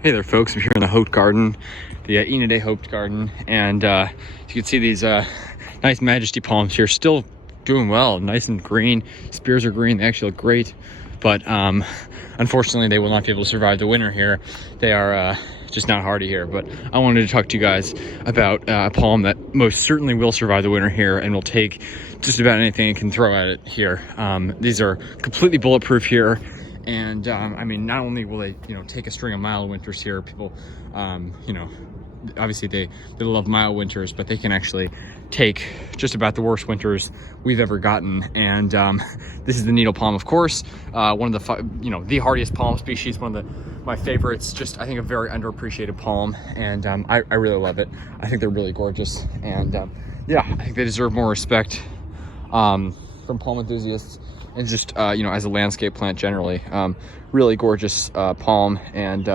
Hey there folks, I'm here in the Hope Garden, the Enid Hope Garden, and you can see these nice majesty palms here, still doing well, nice and green. Spears are green, they actually look great, but unfortunately they will not be able to survive the winter here. They are just not hardy here, but I wanted to talk to you guys about a palm that most certainly will survive the winter here and will take just about anything it can throw at it here. These are completely bulletproof here. And I mean, not only will they, take a string of mild winters here, people, obviously they love mild winters, but they can actually take just about the worst winters we've ever gotten. And this is the needle palm, of course, one of the, the hardiest palm species, one of my favorites. Just, I think, a very underappreciated palm, and I really love it. I think they're really gorgeous, and yeah, I think they deserve more respect from palm enthusiasts. And just, as a landscape plant generally, really gorgeous palm. And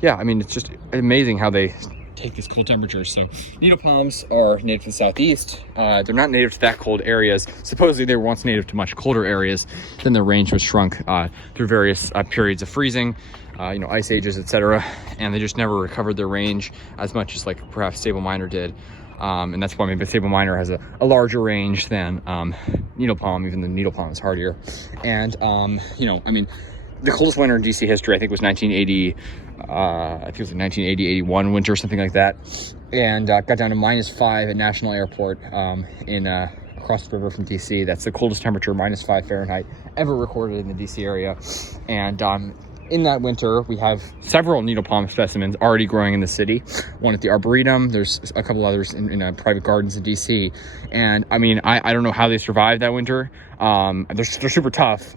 yeah, I mean, it's just amazing how they take these cold temperatures. So needle palms are native to the southeast. They're not native to that cold areas. Supposedly they were once native to much colder areas. Then their range was shrunk through various periods of freezing, ice ages, etc. And they just never recovered their range as much as like perhaps Sable Minor did. And that's why maybe Sable Minor has a larger range than needle palm. Even the needle palm is hardier. And I mean, the coldest winter in DC history, I think, was 1980. I think it was like 1980, 81 winter, something like that. And got down to -5 at National Airport across the river from DC. That's the coldest temperature, -5 Fahrenheit, ever recorded in the DC area. And in that winter, we have several needle palm specimens already growing in the city. One at the Arboretum. There's a couple others in private gardens in DC. And I mean, I don't know how they survived that winter. They're super tough.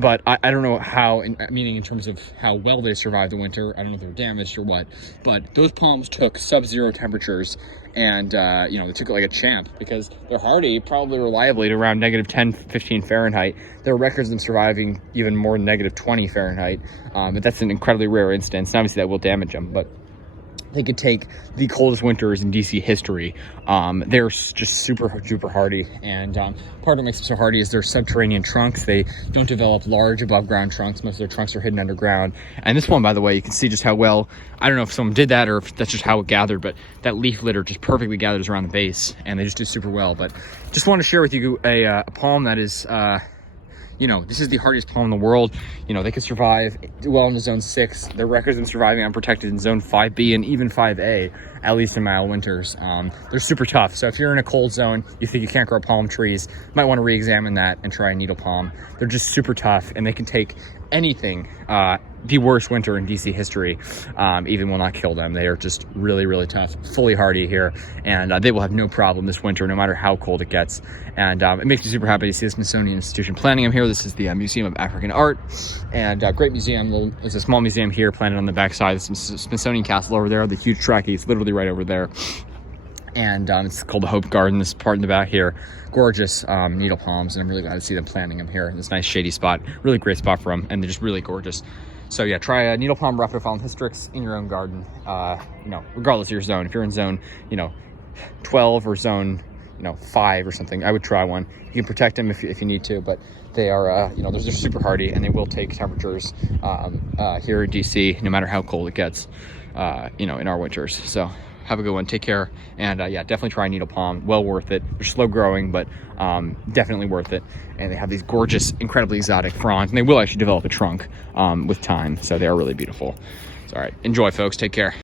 But I don't know how, meaning in terms of how well they survived the winter. I don't know if they were damaged or what. But those palms took sub-zero temperatures, and they took it like a champ, because they're hardy, probably reliably, to around -10, 15 Fahrenheit. There are records of them surviving even more than -20 Fahrenheit. But that's an incredibly rare instance. And obviously that will damage them, but they could take the coldest winters in DC history. They're just super duper hardy, and part of what makes them so hardy is their subterranean trunks. They don't develop large above ground trunks. Most of their trunks are hidden underground. And this one, by the way, you can see just how well, I don't know if someone did that or if that's just how it gathered, but that leaf litter just perfectly gathers around the base, and they just do super well. But just want to share with you a palm that is this is the hardiest palm in the world. They could survive well in the zone 6. Their records of them surviving unprotected in zone 5B and even 5A, at least in mild winters. They're super tough. So if you're in a cold zone, you think you can't grow palm trees, you might want to re-examine that and try a needle palm. They're just super tough, and they can take anything, the worst winter in DC history, even will not kill them. They are just really, really tough, fully hardy here, and they will have no problem this winter, no matter how cold it gets. And it makes me super happy to see the Smithsonian Institution planting them here. This is the Museum of African Art, and great museum. There's a small museum here planted on the backside. There's some Smithsonian Castle over there, the huge trackie is literally right over there. And it's called the Hope Garden, this part in the back here. Gorgeous needle palms, and I'm really glad to see them planting them here in this nice shady spot. Really great spot for them, and they're just really gorgeous. So yeah, try a needle palm, Rhapidophyllum, hystrix in your own garden, regardless of your zone. If you're in zone, 12 or zone, 5 or something, I would try one. You can protect them if you need to, but they are, they're super hardy, and they will take temperatures here in DC, no matter how cold it gets, in our winters. So have a good one, take care, and yeah, definitely try needle palm. Well worth it. They're slow growing, but definitely worth it. And they have these gorgeous, incredibly exotic fronds, and they will actually develop a trunk with time, so they are really beautiful. So all right, enjoy folks, take care.